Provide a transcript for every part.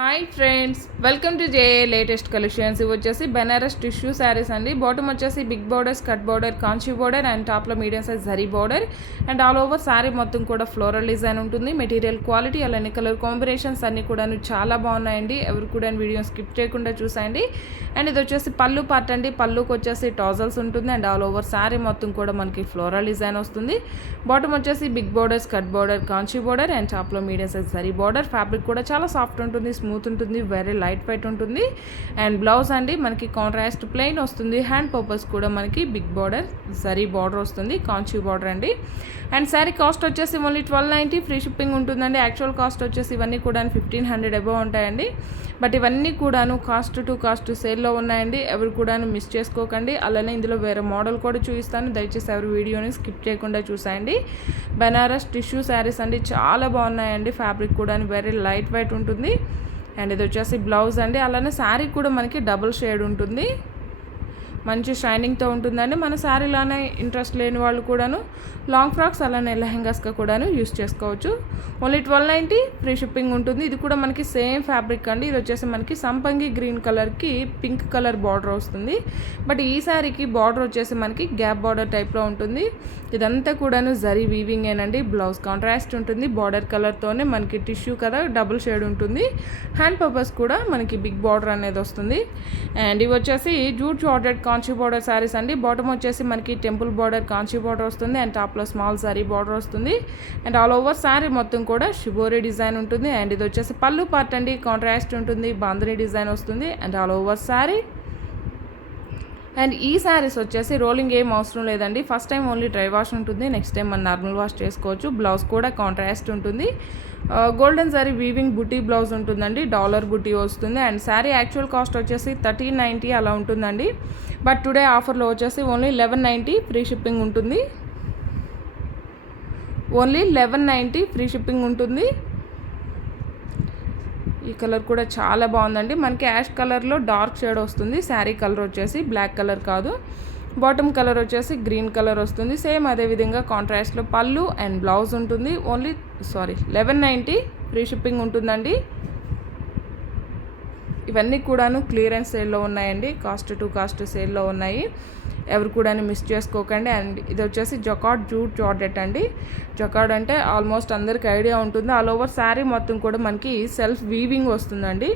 Hi friends, welcome to JA latest collections. ఇవి వచ్చేసి Banaras tissue saris అండి. బాటమ్ వచ్చేసి big borders, cut border, Kanchi border and టాప్లో medium size zari border and all over sari మొత్తం కూడా ఫ్లోరల్ డిజైన్ ఉంటుంది. మెటీరియల్ క్వాలిటీ అలానే కలర్ కాంబినేషన్స్ అన్నీ కూడా చాలా బాగున్నాయండి. ఎవరు కూడా వీడియో స్కిప్ చేయకుండా చూసాయండి. అండ్ ఇది వచ్చేసి పళ్ళు పార్ట్ అండి. పళ్ళుకి వచ్చేసి టాజల్స్ ఉంటుంది అండ్ ఆల్ ఓవర్ శారీ మొత్తం కూడా మనకి ఫ్లోరల్ డిజైన్ వస్తుంది. బాటమ్ వచ్చేసి big borders, cut border, Kanchi border and టాప్లో medium size zari border. Fabric కూడా చాలా సాఫ్ట్ ఉంటుంది, స్మూత్ ఉంటుంది, వెరీ లైట్ వెయిట్ ఉంటుంది. అండ్ బ్లౌజ్ అండి మనకి కాంట్రాస్ట్ ప్లెయిన్ వస్తుంది. హ్యాండ్ పర్పస్ కూడా మనకి బిగ్ బార్డర్ జరీ బార్డర్ వస్తుంది, కాంచీ బార్డర్ అండి. అండ్ శారీ కాస్ట్ వచ్చేసి ఓన్లీ 1290, ఫ్రీ షిప్పింగ్ ఉంటుందండి. యాక్చువల్ కాస్ట్ వచ్చేసి ఇవన్నీ కూడా 1500 అబవ్ ఉంటాయండి. బట్ ఇవన్నీ కూడాను కాస్ట్ టు కాస్ట్ సేల్లో ఉన్నాయండి. ఎవరు కూడా మిస్ చేసుకోకండి. అలానే ఇందులో వేరే మోడల్ కూడా చూపిస్తాను, దయచేసి ఎవరు వీడియోని స్కిప్ చేయకుండా చూసాయండి. బెనారస్ టిష్యూ శారీస్ అండి, చాలా బాగున్నాయండి. ఫ్యాబ్రిక్ కూడా వెరీ లైట్ వెయిట్ ఉంటుంది. అండ్ ఇది వచ్చేసి బ్లౌజ్ అండి. అలానే శారీ కూడా మనకి డబుల్ షేడ్ ఉంటుంది, మంచి షైనింగ్తో ఉంటుందండి. మన శారీలోనే ఇంట్రెస్ట్ లేని వాళ్ళు కూడాను లాంగ్ ఫ్రాక్స్ అలానే లెహెంగాస్గా కూడాను యూస్ చేసుకోవచ్చు. ఓన్లీ 1290, ఫ్రీ షిప్పింగ్ ఉంటుంది. ఇది కూడా మనకి సేమ్ ఫ్యాబ్రిక్ అండి. ఇది వచ్చేసి మనకి సంపంగి గ్రీన్ కలర్కి పింక్ కలర్ బార్డర్ వస్తుంది. బట్ ఈ శారీకి బార్డర్ వచ్చేసి మనకి గ్యాప్ బార్డర్ టైప్లో ఉంటుంది. ఇదంతా కూడాను జరీ వీవింగేనండి. బ్లౌజ్ కాంట్రాస్ట్ ఉంటుంది. బార్డర్ కలర్తోనే మనకి టిష్యూ కదా డబుల్ షేడ్ ఉంటుంది. హ్యాండ్ పర్పస్ కూడా మనకి బిగ్ బార్డర్ అనేది వస్తుంది. అండ్ ఇవి వచ్చేసి jute georgette Kanchi border saris అండి. బాటమ్ వచ్చేసి మనకి టెంపుల్ బార్డర్ కాంచీ బార్డర్ వస్తుంది అండ్ టాప్లో స్మాల్ సారీ బార్డర్ వస్తుంది. అండ్ ఆల్ ఓవర్ శారీ మొత్తం కూడా షిబోరీ డిజైన్ ఉంటుంది. అండ్ ఇది వచ్చేసి పళ్ళు పార్ట్ అండి, కాంట్రాస్ట్ ఉంటుంది, బాంధనీ డిజైన్ వస్తుంది and all over sari. And ఈ శారీస్ వచ్చేసి రోలింగ్ ఏం అవసరం లేదండి. First time only dry wash ఉంటుంది, నెక్స్ట్ టైం మనం నార్మల్ వాష్ చేసుకోవచ్చు. బ్లౌజ్ కూడా కాంట్రాస్ట్ ఉంటుంది. గోల్డెన్ శారీ వీవింగ్ బుటీ బ్లౌజ్ ఉంటుందండి, డాలర్ బుటీ వస్తుంది. అండ్ శారీ యాక్చువల్ కాస్ట్ వచ్చేసి 1390 అలా ఉంటుందండి. బట్ టుడే ఆఫర్లో వచ్చేసి ఓన్లీ 1190, ఫ్రీ షిప్పింగ్ ఉంటుంది. ఓన్లీ 1190 ఫ్రీ షిప్పింగ్ ఉంటుంది. ఈ కలర్ కూడా చాలా బాగుందండి. మనకి యాష్ కలర్లో డార్క్ షేడ్ వస్తుంది. శారీ కలర్ వచ్చేసి బ్లాక్ కలర్ కాదు, బాటమ్ కలర్ వచ్చేసి గ్రీన్ కలర్ వస్తుంది. సేమ్ అదేవిధంగా కాంట్రాస్ట్లో పళ్ళు అండ్ బ్లౌజ్ ఉంటుంది. ఓన్లీ 1190, ఫ్రీ షిప్పింగ్ ఉంటుందండి. ఇవన్నీ కూడాను క్లియరెన్స్ సేల్లో ఉన్నాయండి, కాస్ట్ టు కాస్ట్ సేల్లో ఉన్నాయి. ఎవరు కూడా మిస్ చేసుకోకండి. అండ్ ఇది వచ్చేసి జకార్డ్ జూట్ జార్జెట్ అండి. జకార్డ్ అంటే ఆల్మోస్ట్ అందరికి ఐడియా ఉంటుంది. ఆల్ ఓవర్ శారీ మొత్తం కూడా మనకి సెల్ఫ్ వీవింగ్ వస్తుందండి.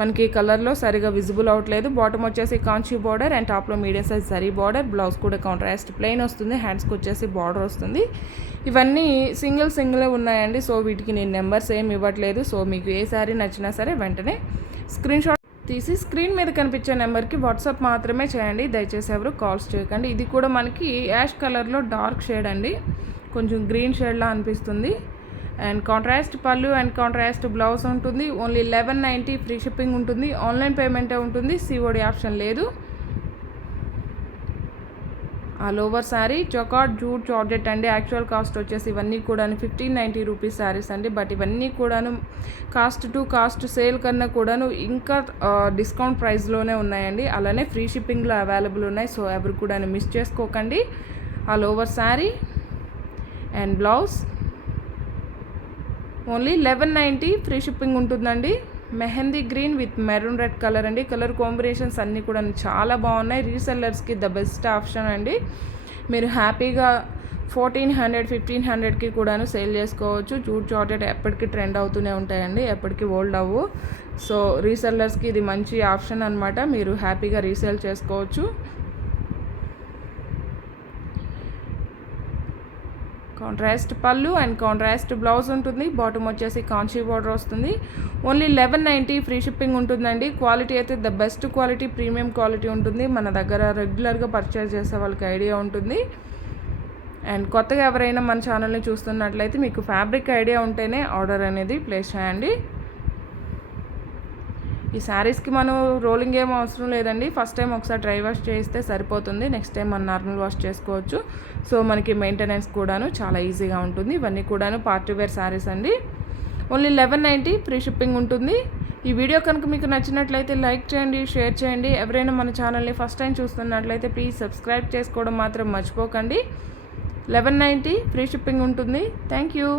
మనకి కలర్లో సరిగా విజిబుల్ అవ్వట్లేదు. బాటమ్ వచ్చేసి కాంచీ బార్డర్ అండ్ టాప్లో medium size zari border. Blouse కూడా కాంట్రాస్ట్ ప్లెయిన్ వస్తుంది. హ్యాండ్స్కి వచ్చేసి బార్డర్ వస్తుంది. ఇవన్నీ సింగిల్ ఉన్నాయండి. సో వీటికి నేను నెంబర్స్ ఏమి ఇవ్వట్లేదు. సో మీకు ఏ శారీ నచ్చినా సరే వెంటనే స్క్రీన్ షాట్ తీసి స్క్రీన్ మీద కనిపించే నెంబర్కి వాట్సాప్ మాత్రమే చేయండి. దయచేసి ఎవరు కాల్స్ చేయకండి. ఇది కూడా మనకి యాష్ కలర్లో డార్క్ షేడ్ అండి, కొంచెం గ్రీన్ షేడ్లా అనిపిస్తుంది. అండ్ కాంట్రాస్ట్ పళ్ళు అండ్ కాంట్రాస్ట్ బ్లౌజ్ ఉంటుంది. ఓన్లీ 1190, ఫ్రీ షిప్పింగ్ ఉంటుంది. ఆన్లైన్ పేమెంటే ఉంటుంది, సిఓడి ఆప్షన్ లేదు. All over sari jacquard jute georgette అండి. యాక్చువల్ కాస్ట్ వచ్చేసి ఇవన్నీ కూడా 1590 రూపీస్ శారీస్ అండి. బట్ ఇవన్నీ కూడాను కాస్ట్ టు కాస్ట్ సేల్ కన్నా కూడాను ఇంకా డిస్కౌంట్ ప్రైస్లోనే ఉన్నాయండి. అలానే ఫ్రీ షిప్పింగ్లో అవైలబుల్ ఉన్నాయి. సో ఎవరు కూడా మిస్ చేసుకోకండి. All over sari and blouse only 1190, free shipping ఉంటుందండి. Mehndi green with maroon red colour అండి. కలర్ కాంబినేషన్స్ అన్నీ కూడా చాలా బాగున్నాయి. రీసెల్లర్స్కి ద బెస్ట్ ఆప్షన్ అండి. మీరు హ్యాపీగా 1400, 1500కి కూడాను సేల్ చేసుకోవచ్చు. జూట్ జార్జెట్ ఎప్పటికీ ట్రెండ్ అవుతూనే ఉంటాయండి, ఎప్పటికీ ఓల్డ్ అవ్వు. సో రీసెల్లర్స్కి ఇది మంచి ఆప్షన్ అనమాట. మీరు హ్యాపీగా రీసేల్ చేసుకోవచ్చు. కాంట్రాస్ట్ పళ్ళు అండ్ కాంట్రాస్ట్ బ్లౌజ్ ఉంటుంది. బాటమ్ వచ్చేసి కాంచీ బార్డర్ వస్తుంది. ఓన్లీ 1190, ఫ్రీ షిప్పింగ్ ఉంటుందండి. క్వాలిటీ అయితే the best quality, premium quality ఉంటుంది. మన దగ్గర రెగ్యులర్గా పర్చేస్ చేసే వాళ్ళకి ఐడియా ఉంటుంది. అండ్ కొత్తగా ఎవరైనా మన ఛానల్ని చూస్తున్నట్లయితే మీకు ఫ్యాబ్రిక్ ఐడియా ఉంటేనే ఆర్డర్ అనేది ప్లేస్ చేయండి. ఈ శారీస్కి మనం రోలింగ్ ఏం అవసరం లేదండి. ఫస్ట్ టైం ఒకసారి డ్రై వాష్ చేస్తే సరిపోతుంది, నెక్స్ట్ టైం మనం నార్మల్ వాష్ చేసుకోవచ్చు. సో మనకి మెయింటెనెన్స్ కూడాను చాలా ఈజీగా ఉంటుంది. ఇవన్నీ కూడాను పార్టీ వేర్ శారీస్ అండి. ఓన్లీ 1190, ఫ్రీ షిప్పింగ్ ఉంటుంది. ఈ వీడియో కనుక మీకు నచ్చినట్లయితే లైక్ చేయండి, షేర్ చేయండి. ఎవరైనా మన ఛానల్ని ఫస్ట్ టైం చూస్తున్నట్లయితే ప్లీజ్ సబ్స్క్రైబ్ చేసుకోవడం మాత్రం మర్చిపోకండి. 1190, ఫ్రీ షిప్పింగ్ ఉంటుంది. Thank you.